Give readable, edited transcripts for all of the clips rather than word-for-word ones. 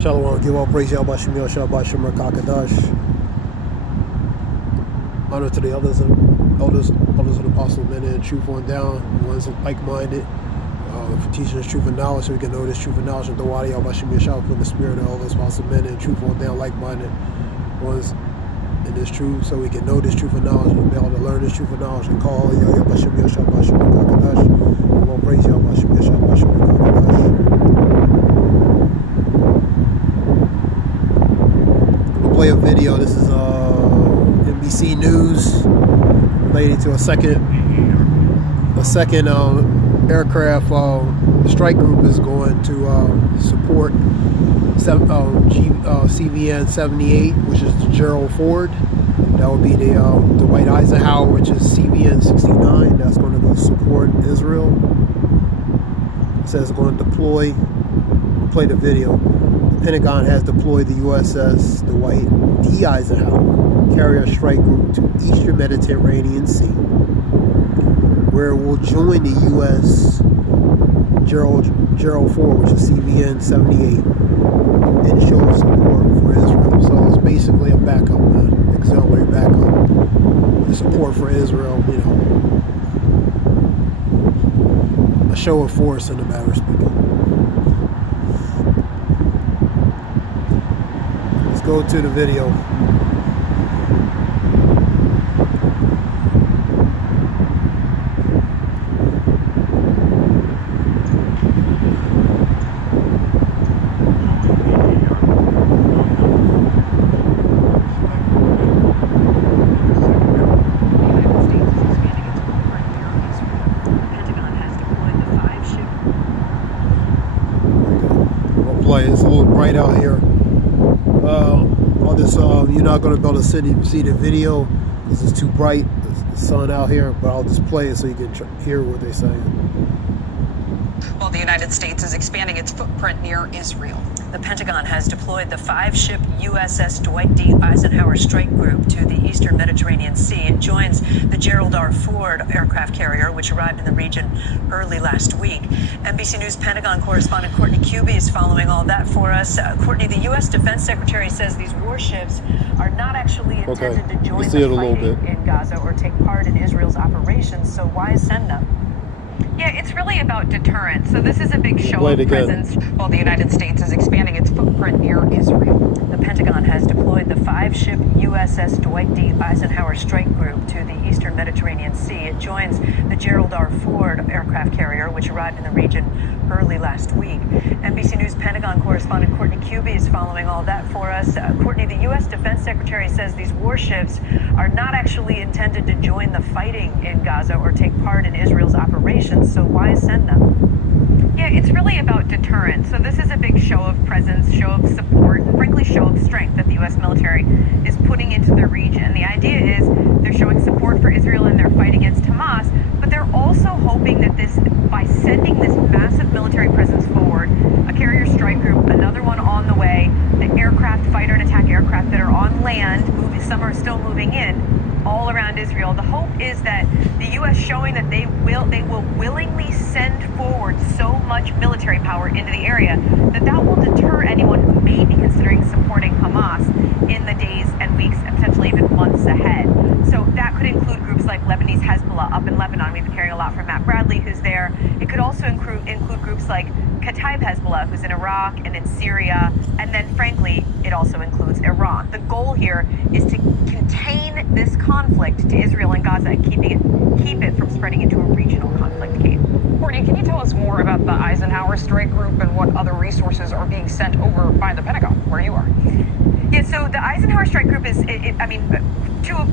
Shalom, give all praise, Yahweh Shemil, Shabbat Shemer Kakadash. Honor to the elders of the apostle, men and truth on down, ones like-minded, for teaching us truth and knowledge, so we can know this truth and knowledge of the Wadi, Yahweh Shemil, Shabbat, from the spirit of all those apostle, men and truth on down, like-minded ones in this truth, so we can know this truth and knowledge, and be able to learn this truth and knowledge, and call Yahweh Shemil, Shabbat Shemer Kakadash. Give all praise, Yahweh Shemil, Shabbat Shemer Kakadash. Play a video. This is NBC News related to a second aircraft strike group is going to support CVN 78, which is the Gerald Ford. That would be the Dwight Eisenhower, which is CVN 69. That's going to go support Israel. It says it's going to deploy. We'll play the video. The Pentagon has deployed the USS Dwight D. Eisenhower carrier strike group to Eastern Mediterranean Sea, where it will join the U.S. Gerald Ford, which is CVN 78, in show of support for Israel. So it's basically a backup, auxiliary backup, the support for Israel. You know, a show of force in the matter of speaking. Go to the video. I'll play. It's a little bright out here. All this, you're not going to be able to see the video because it's too bright, the sun out here, but I'll just play it so you can hear what they're saying. While the United States is expanding its footprint near Israel, the Pentagon has deployed the 5-ship USS Dwight D. Eisenhower strike group to the Eastern Mediterranean Sea. It joins the Gerald R. Ford aircraft carrier, which arrived in the region early last week. NBC News Pentagon correspondent Courtney Cuby is following all that for us. Courtney, the U.S. Defense Secretary says these warships are not actually intended to join the fighting in Gaza or take part in Israel's operations, so why send them? Yeah, it's really about deterrence. So this is a big show of presence. While the United States is expanding its footprint near Israel, the Pentagon has deployed the 5-ship USS Dwight D. Eisenhower strike group to the Eastern Mediterranean Sea. It joins the Gerald R. Ford aircraft carrier, which arrived in the region early last week. NBC News Pentagon correspondent Courtney Cuby is following all that for us. Courtney, the U.S. Defense Secretary says these warships are not actually intended to join the fighting in Gaza or take part in Israel's operations, so why send them? Yeah, it's really about deterrence. So this is a big show of presence, show of support, and frankly show of strength that the U.S. military is putting into the region. The idea is they're showing support for Israel in their fight against Hamas, but they're also hoping that by sending this massive military presence forward, a carrier strike group, another one on the way, the aircraft, fighter and attack aircraft that are on land, some are still moving in, all around Israel. The hope is that the U.S. showing that they will willingly send forward so much military power into the area that will deter anyone who may be considering supporting Hamas in the days and weeks and potentially even months ahead. So that could include groups like Lebanese Hezbollah up in Lebanon. We've been hearing a lot from Matt Bradley, who's there. It could also include groups like Kataib Hezbollah, who's in Iraq and in Syria, and then frankly, it also includes Iran. The goal here is to contain this conflict to Israel and Gaza and keep it from spreading into a regional conflict, Kate. Courtney, can you tell us more about the Eisenhower strike group and what other resources are being sent over by the Pentagon, where you are? Yeah, so the Eisenhower strike group is,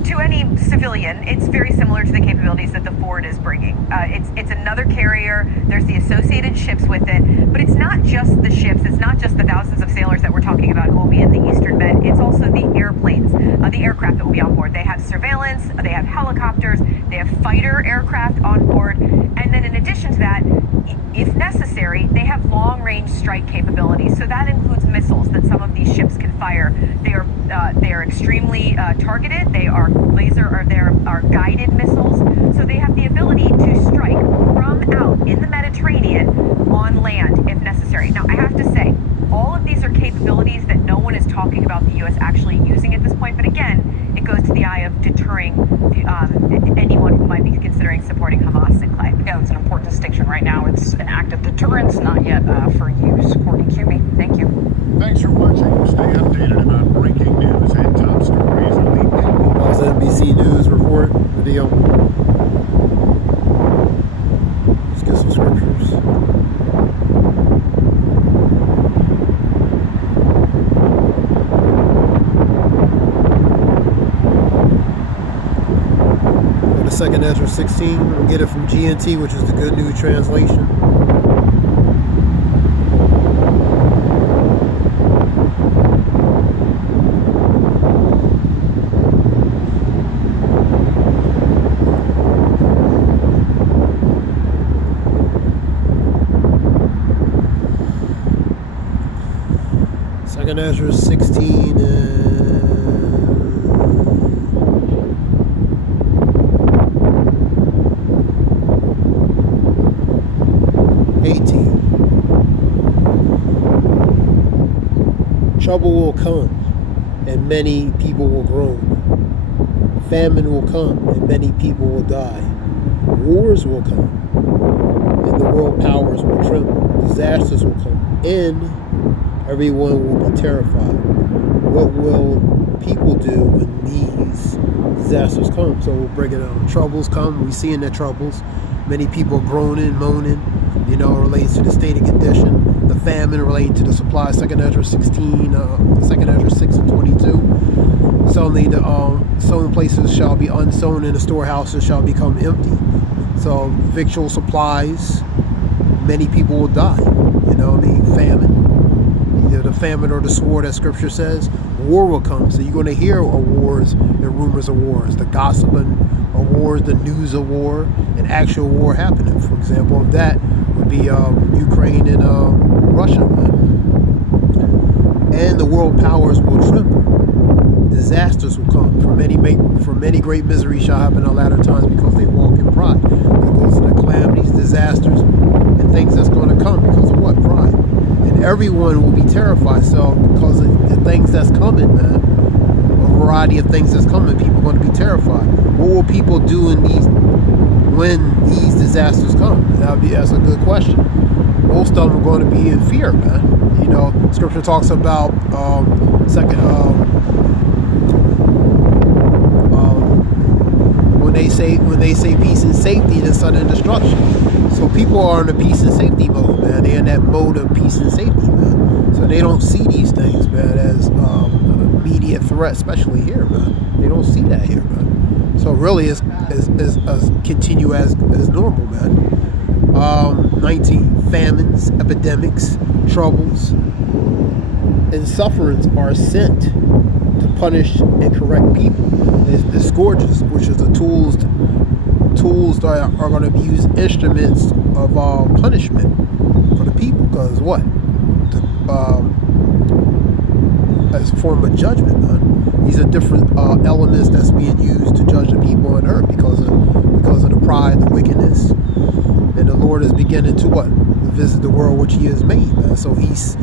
to any civilian, it's very similar to the capabilities that the Ford is bringing. It's another carrier. There's the associated ships with it, but it's not just the ships. It's not just the thousands of sailors that we're talking about who will be in the Eastern Med. It's also the airplanes, the aircraft that will be on board. They have surveillance, they have helicopters, they have fighter aircraft on board, and then in addition to that, if necessary, they have long-range strike capabilities. So that includes missiles that some of these ships can fire. They are extremely targeted. They are laser, or they are guided missiles. So they have the ability to strike from out in the Mediterranean on land if necessary. Now, I have to say, all of these are capabilities that no one is talking about the U.S. actually using at this point. But again, it goes to the eye of deterring anyone who might be considering supporting Hamas and Clay. Yeah, it's an important distinction. Right now, it's an act of deterrence, not yet for use. Courtney QB, thank you. Thanks for watching. Stay updated about breaking news and top stories on the That was an NBC News report video. Let's get some scriptures. Go to 2nd Ezra 16. We'll get it from GNT, which is the Good News Translation. Second Ezra 16 and 18. Trouble will come, and many people will groan. Famine will come, and many people will die. Wars will come, and the world powers will tremble. Disasters will come, and everyone will be terrified. What will people do when these disasters come? So we'll break it down. Troubles come. We're seeing the troubles. Many people groaning, moaning. It relates to the state of condition. The famine relating to the supply. 2nd Ezra 16, 2nd Ezra 6 and 22. Suddenly the sown places shall be unsown, and the storehouses shall become empty. So victual supplies. Many people will die. Famine. Either the famine or the sword, as scripture says. War will come. So you're going to hear of wars and rumors of wars. The gossiping of wars, the news of war, and actual war happening. For example, of that would be Ukraine and Russia. And the world powers will tremble. Disasters will come. For many great miseries shall happen in the latter times because they walk in pride. It goes to the calamities, disasters, and things that's going to come because of what? Pride. And everyone will be terrified. So because of the things that's coming, man, a variety of things that's coming, people are going to be terrified. What will people do when these disasters come? That's a good question. Most of them are going to be in fear, man. Scripture talks about when they say peace and safety, then sudden destruction. So people are in a peace and safety mode, man. They're in that mode of peace and safety, man. So they don't see these things, man, as an immediate threat, especially here, man. They don't see that here, man. So really, it's continue as normal, man. 19 famines, epidemics, troubles, and sufferings are sent to punish and correct people. The scourges, which is the tools that are going to be used, instruments of punishment for the people. Because what? As a form of judgment, man. These are different elements that's being used to judge the people on earth because of the pride, the wickedness. And the Lord is beginning to what? Visit the world which He has made, man. So He's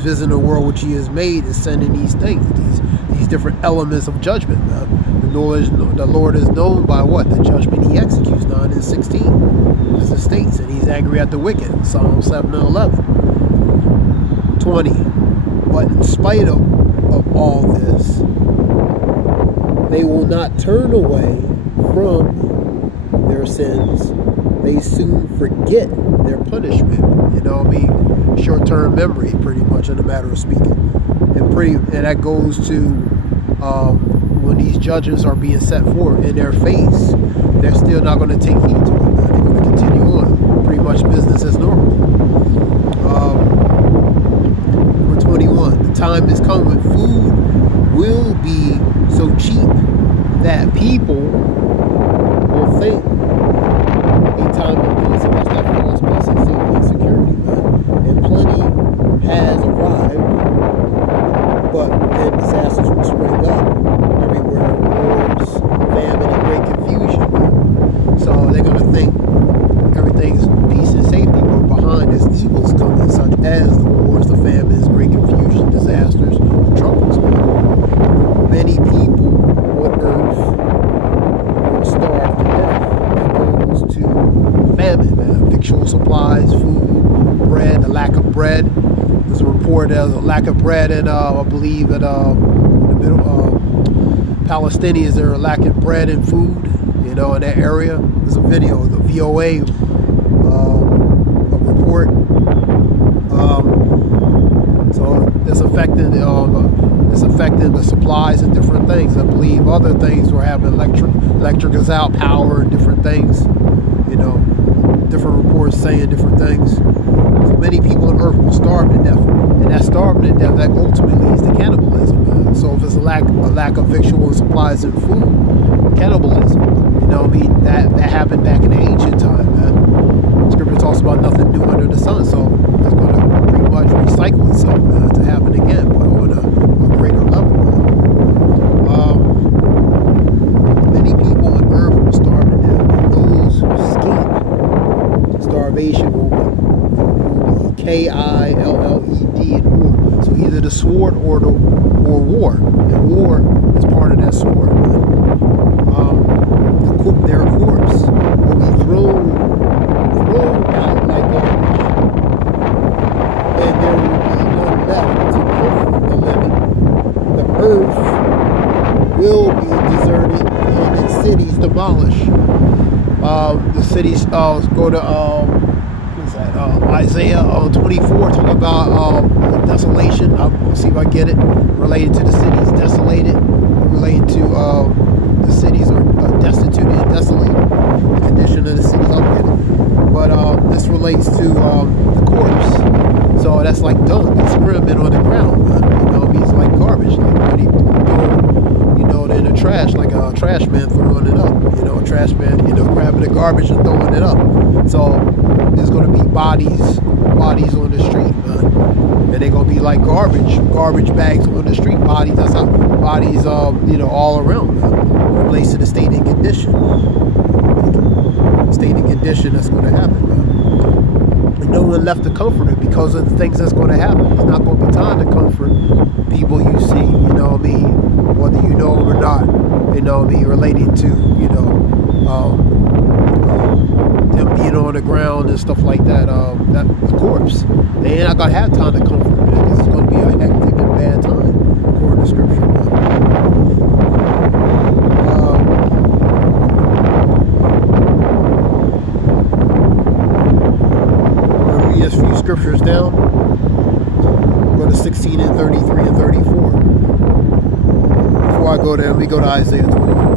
visiting the world which He has made is sending these things, these different elements of judgment, man. The Lord is known by what? The judgment He executes, 9 and 16, as it states, and He's angry at the wicked, Psalm 7 and 11. 20. But in spite of all this, they will not turn away from their sins. They soon forget their punishment. Short-term memory, pretty much, in a matter of speaking. And that goes to when these judges are being set forth in their face, they're still not going to take heed to it. They're going to continue on, pretty much business as normal. Number 21. The time is coming when food will be so cheap that people will think a time of peace, and that's that false peace and safety and security, man. And plenty has arrived, but then disasters will spring up everywhere, wars, famine, and great confusion, man. So they're going to think everything's peace and safety, but behind this evil's coming, such as the wars, the famines, great report there's a lack of bread, and I believe that in the middle Palestinians, there are lacking bread and food, in that area. There's a video, the VOA report. So it's affecting the supplies and different things. I believe other things were having electric is out, power, and different things. Different reports saying different things. So many people on Earth will starve to death, and that starving to death that ultimately leads to cannibalism. So if it's a lack of victual supplies and food, cannibalism. That happened back in the ancient time. Scripture talks about nothing new under the sun, so it's going to pretty much recycle itself to happen again, but on a greater level. Many people on Earth will starve to death, and those who escape starvation will be KILLED in war. So either the sword or war, and war is part of that sword. Their corpse will be thrown out like garbage, and there will be none left to comfort the living. The earth will be deserted and its cities demolished. The cities go to Isaiah 24, talk about desolation. I'll see if I get it. Related to the cities desolated, related to the cities are destitute and desolated. The condition of the cities, I'll get it. But this relates to the corpse. So that's like dung, excrement on the ground. It's like garbage, like when you throw, in the trash, like a trash man throwing it up. A trash man, grabbing the garbage and throwing it up. So there's going to be bodies on the street, and they're going to be like garbage bags on the street. Bodies all around. It relates to the state and condition. That's going to happen. And no one left to comfort it because of the things that's going to happen. It's not going to be time to comfort people you see, whether you know them or not, related to, them being on the ground and stuff like that, that corpse. They ain't not going to have time to comfort it because it's going to be a hectic and bad time, according to Scripture. A few scriptures down. Go to 16 and 33 and 34. Before I go there, let me go to Isaiah 24.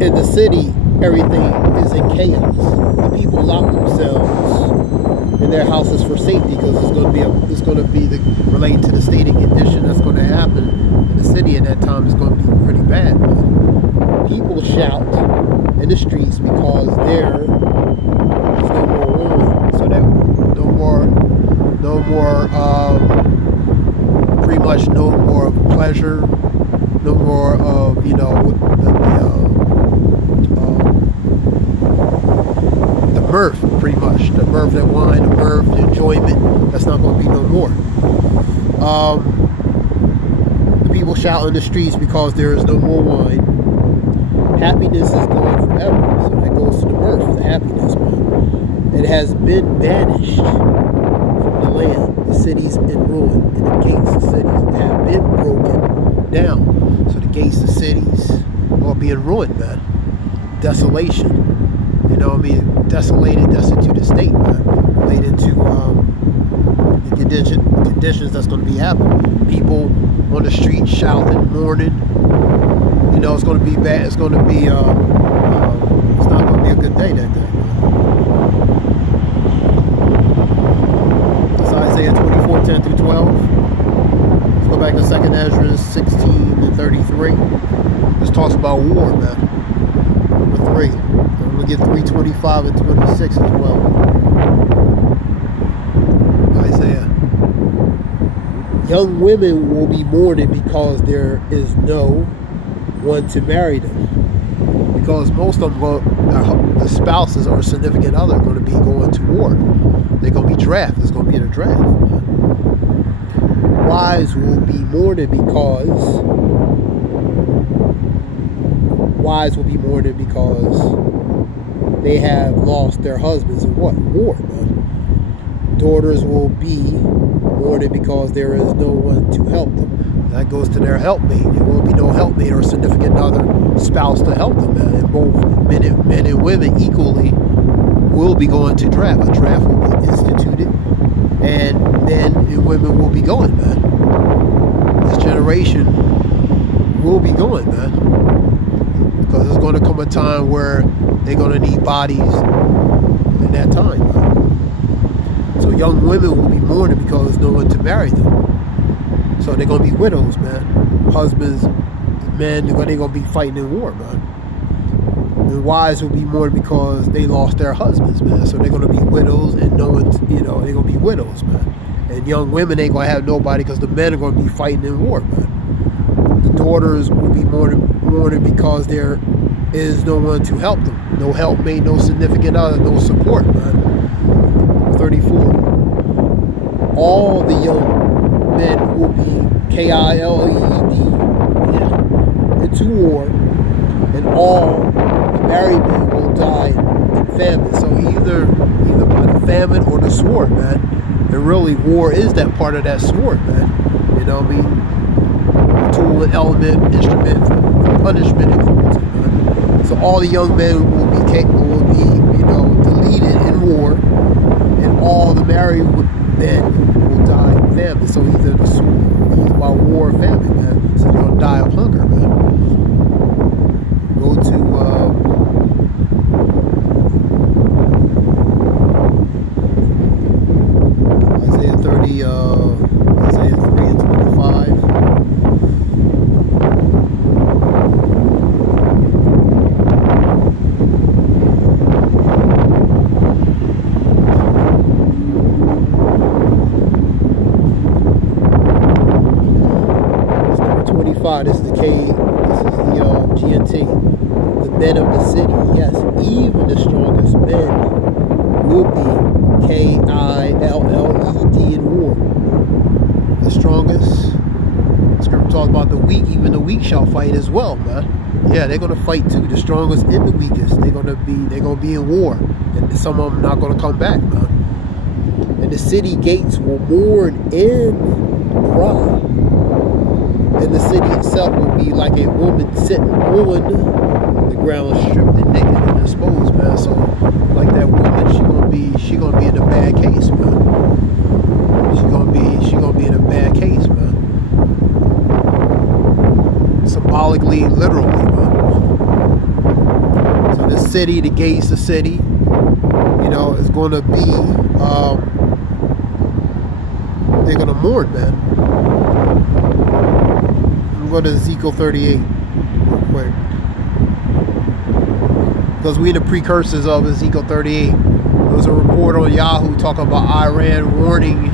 In the city, everything is in chaos. The people lock themselves in their houses for safety because it's going to be related to the state and condition that's going to happen in the city at that time. Is going to be pretty bad. People shout in the streets because there is no more wine, so that no more, pretty much no more pleasure, no more of the mirth, pretty much. The mirth, that wine, the mirth, the enjoyment, that's not going to be no more. The people shout in the streets because there is no more wine. Happiness is gone forever. So that goes to the mirth, the happiness, man. It has been banished from the land. The cities in ruin, and the gates of cities have been broken down. So the gates of cities are being ruined, man. desolation. You know what I mean? Desolated, destitute state, man. Related to the conditions that's going to be happening. People on the street shouting, mourning. You know, it's going to be bad. It's going to be, it's not going to be a good day that day. That's Isaiah 24, 10 through 12. Let's go back to 2nd Ezra 16 and 33. This talks about war, man. Number 3. I'm going to get 3:25 and 26 as well. Isaiah. Young women will be mourning because there is no one to marry them. Because most of them, the spouses or significant other are going to be going to war. They're going to be drafted. It's going to be in a draft. Wives will be mourning because they have lost their husbands in what? War, man. Daughters will be mourning because there is no one to help them. That goes to their helpmate. There will be no helpmate or significant other spouse to help them, man. And both men and women equally will be going to draft. A draft will be instituted, and men and women will be going, man. This generation will be going, man. Because there's going to come a time where they're going to need bodies in that time, man. So young women will be mourning because there's no one to marry them. So they're going to be widows, man. Husbands, men, they're going to be fighting in war, man. And wives will be mourning because they lost their husbands, man. So they're going to be widows, and no one's, they're going to be widows, man. And young women ain't going to have nobody because the men are going to be fighting in war, man. The daughters will be mourning because there is no one to help them. No helpmate, no significant other, no support, man. 34. All the young men will be killed into war, and all the married men will die in famine. So either by the famine or the sword, man. And really, war is that part of that sword, man. You know what I mean? A tool, an element, instrument for punishment and cruelty, man. So all the young men will be deleted in war, and all the married men will die in famine. So either by war or famine, man. So they're gonna die of hunger, man. Go to Isaiah 3 and 25. This is the GNT. The men of the city, yes, even the strongest men will be killed in war. The strongest. The scripture talks about the weak. Even the weak shall fight as well, man. Yeah, they're gonna fight too. The strongest and the weakest. They're gonna be in war, and some of them not gonna come back, man. And the city gates will mourn and cry. And the city itself will be like a woman sitting on the ground, stripped and naked and exposed, man. So, like that woman, she gonna be in a bad case, man. She gonna be in a bad case, man. Symbolically, literally, man. So the city, the gates, the city, is gonna be, they're gonna mourn, man. Go to Ezekiel 38 real quick, because we in the precursors of Ezekiel 38. There was a report on Yahoo talking about Iran warning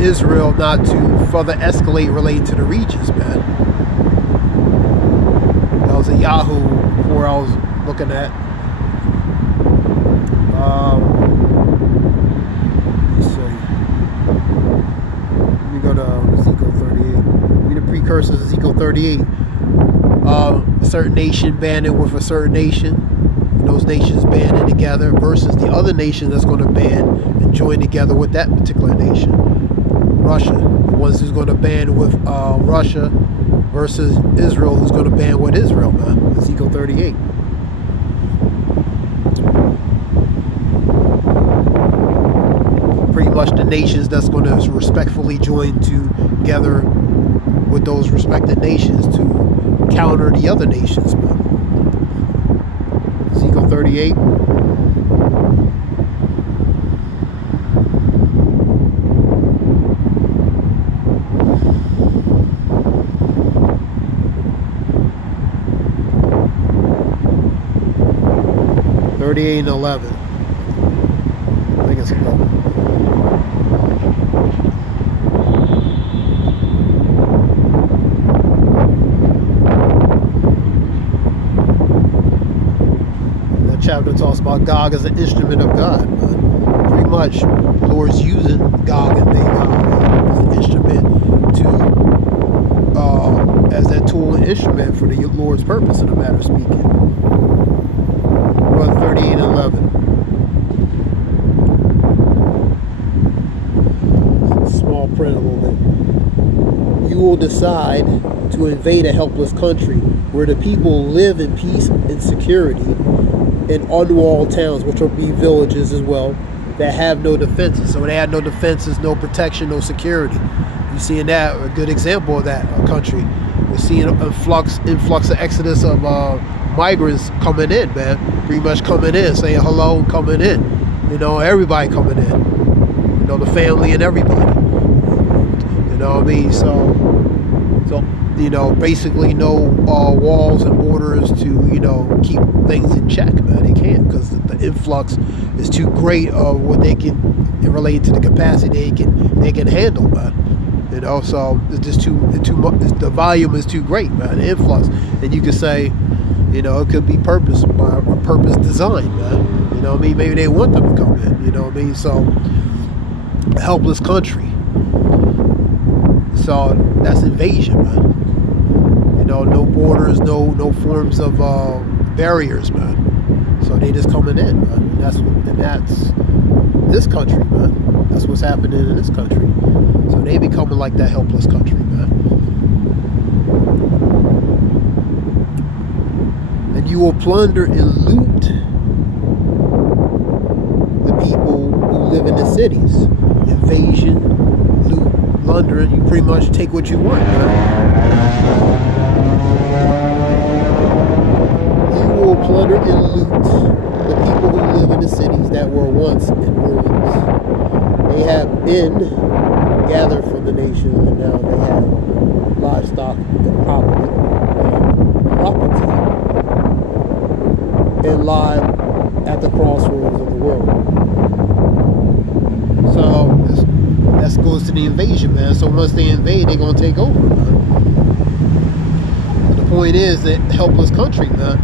Israel not to further escalate related to the regions, man. That was a Yahoo report I was looking at. Let's see. Go to Ezekiel 38. Read the precursors, Ezekiel 38. A certain nation banding with a certain nation. Those nations banding together versus the other nation that's going to band and join together with that particular nation. Russia, the ones who's going to band with Russia versus Israel, who's going to band with Israel. 38. Pretty much the nations that's going to respectfully join together with those respected nations to counter the other nations, man. Ezekiel 38. And 11. I think it's 11. That chapter talks about Gog as an instrument of God. Pretty much, the Lord's using Gog and Magog as an instrument to, as that tool and instrument for the Lord's purpose, in a matter of speaking. 38 and 11. Small print a little bit. You will decide to invade a helpless country where the people live in peace and security in unwalled towns, which will be villages as well, that have no defenses. So they had no defenses, no protection, no security. You seeing that, a good example of that country. We're seeing an influx of exodus of migrants coming in, man. Pretty much coming in, saying hello, coming in. You know, everybody coming in. You know, the family and everybody. You know what I mean? So you know, basically no walls and borders to, you know, keep things in check, man. They can't, because the influx is too great of what they can, relate to the capacity they can handle, man. You know, so it's just too much. The volume is too great, man. The influx, and you could say, you know, it could be purpose designed, man. You know what I mean? Maybe they want them to come in. You know what I mean? So, a helpless country. So that's invasion, man. You know, no borders, no forms of barriers, man. So they just coming in, man. And that's this country, man. That's what's happening in this country. So they becoming like that helpless country, man. And you will plunder and loot the people who live in the cities. Invasion, loot, plunder, and you pretty much take what you want, man. You will plunder and loot the people who live in the cities that were once in ruins. They have been gathered from the nations, and now they have livestock and property and lie at the crossroads of the world. So that goes to the invasion, man. So once they invade, they're gonna take over, man. But the point is that helpless country, man.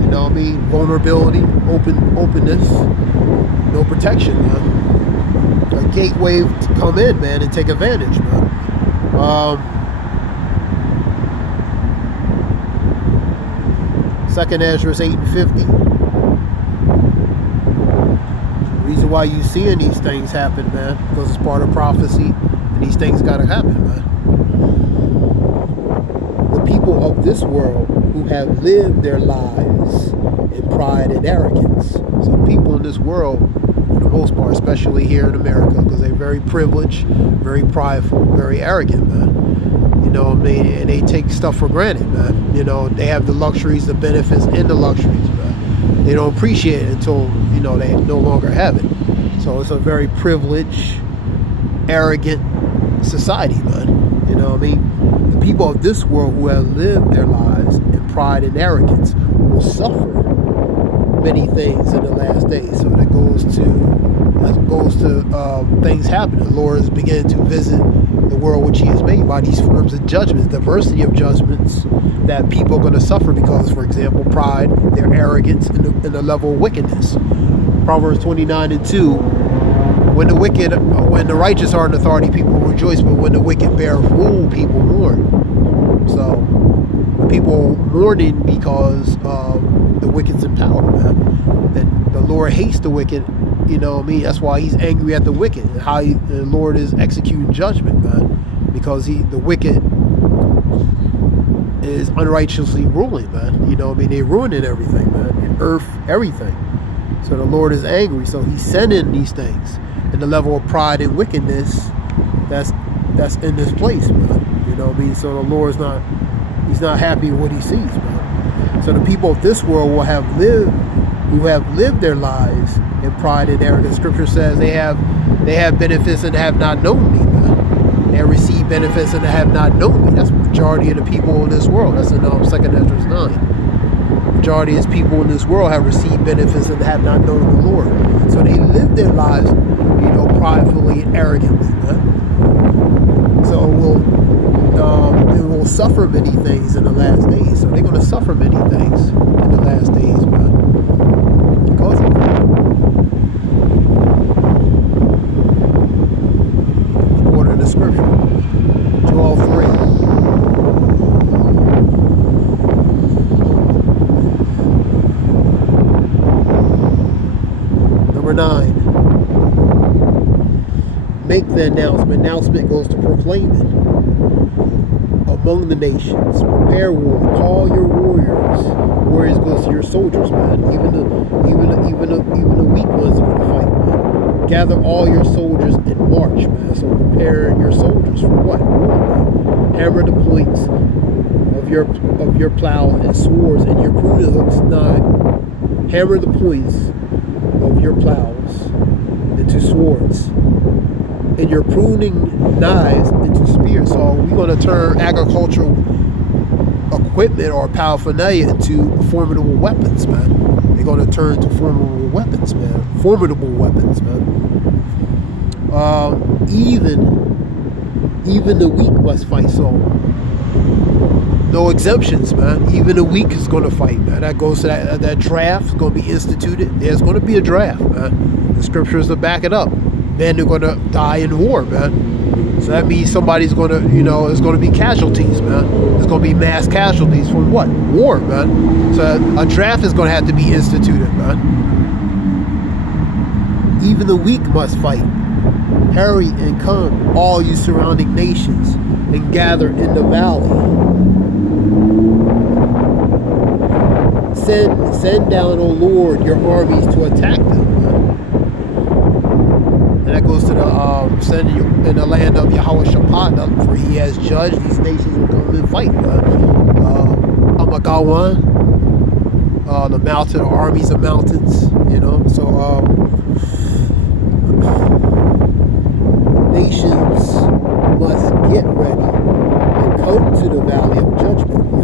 You know what I mean? Vulnerability, openness, no protection, man. A gateway to come in, man, and take advantage, man. Second Ezra 8 and 50. The reason why you seeing these things happen, man, because it's part of prophecy, and these things gotta happen, man. The people of this world who have lived their lives in pride and arrogance. So the people in this world, for the most part, especially here in America, because they're very privileged, very prideful, very arrogant, man. You know what I mean? And they take stuff for granted, man. You know, they have the luxuries, the benefits, and the luxuries, man. They don't appreciate it until, you know, they no longer have it. So it's a very privileged, arrogant society, man. You know what I mean? The people of this world who have lived their lives in pride and arrogance will suffer many things in the last days. So that goes to things happening. The Lord is beginning to visit the world which He has made by these forms of judgments, diversity of judgments that people are going to suffer because, for example, pride, their arrogance, and the level of wickedness. Proverbs 29 and 2. When the righteous are in authority, people rejoice, but when the wicked bear rule, people mourn. So people mourning because the wicked's in power, man. And the Lord hates the wicked. You know what I mean? That's why He's angry at the wicked, and how the Lord is executing judgment, man. Because the wicked is unrighteously ruling, man. You know what I mean? They're ruining everything, man. The earth, everything. So the Lord is angry. So he's sending these things. And the level of pride and wickedness that's in this place, man. You know what I mean? So the Lord's not, he's not happy with what he sees, man. So the people of this world who have lived their lives in pride and arrogance. Scripture says they have benefits and have not known me, man. They have received benefits and have not known me. That's the majority of the people in this world. That's in 2nd Ezra 9. Majority of people in this world have received benefits and have not known the Lord. So they live their lives, you know, pridefully and arrogantly, man. So it will suffer many things in the last days. So they're going to suffer many things in the last days, man. Because of it. According to the scripture, Joel 3. Number 9. Make the announcement. Announcement goes to proclaiming among the nations. Prepare war. Call your warriors. Warriors goes to your soldiers, man. Even the weak ones are going to fight, man. Gather all your soldiers and march, man. So prepare your soldiers for what? War, man. Hammer the points of your plow and swords and your pruning hooks nigh. Hammer the points of your plows into swords and your pruning knives into spears. So we're going to turn agricultural equipment or paraphernalia into formidable weapons, man. They're going to turn to formidable weapons, man. Formidable weapons, man. Even the weak must fight. So no exemptions, man. Even the weak is going to fight, man. That goes to that draft is going to be instituted. There's going to be a draft, man. The scriptures will back it up. Men are going to die in war, man. So that means somebody's going to, you know, there's going to be casualties, man. There's going to be mass casualties from what? War, man. So a draft is going to have to be instituted, man. Even the weak must fight. Hurry and come, all you surrounding nations, and gather in the valley. Send down, O Lord, your armies to attack them. And that goes to the send you in the land of Yahweh Shaphat, for he has judged these nations will come and fight. Amagawan, the mountain, armies of mountains, you know. So nations must get ready and come to the valley of judgment, the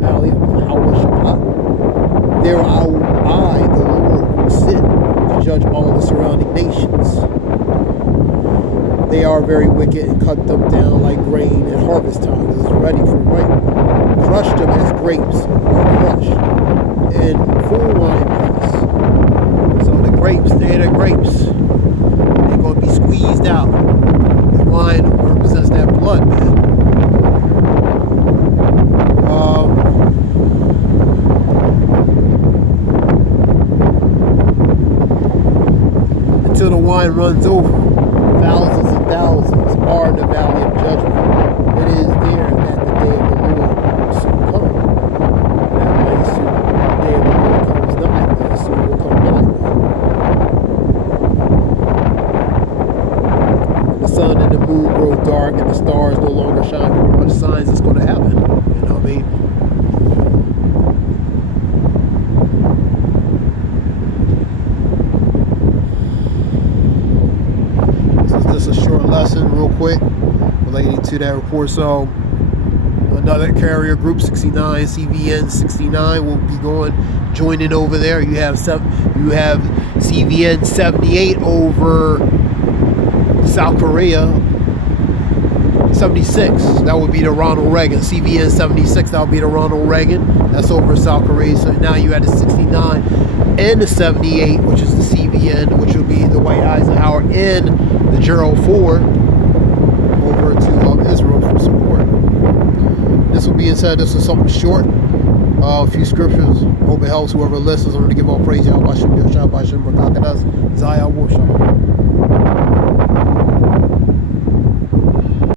valley of Yahweh Shaphat. There I, the Lord, will sit to judge all the surrounding nations. They are very wicked and cut them down like grain at harvest time. It is ready for ripe. Crush them as grapes are crushed in full wine press. So the grapes, they're the grapes. They're going to be squeezed out. The wine represents that blood, man. Until the wine runs over, thousands and thousands are in the valley of judgment. It is there that the day of the Lord will soon come. That way soon, the day of the Lord comes nigh, but soon will come nigh. And the sun and the moon grow dark and the stars no longer shine. What signs is going to happen? You know what I mean? Just a short lesson real quick relating to that report. So another carrier group 69 CVN 69 will be joining over there. You have CVN 78 over South Korea. 76, that would be the Ronald Reagan. CVN 76, that would be the Ronald Reagan. That's over South Korea. So now you had the 69 and the 78, which is the CVN, which will be the White Eisenhower and the Gerald Ford over to Israel for support. This will be inside. This is something short. A few scriptures. Hope it helps whoever listens. I'm going to give all praise. Yahweh Shem Yahshua Bashem Rakakadas Zaya Worsha.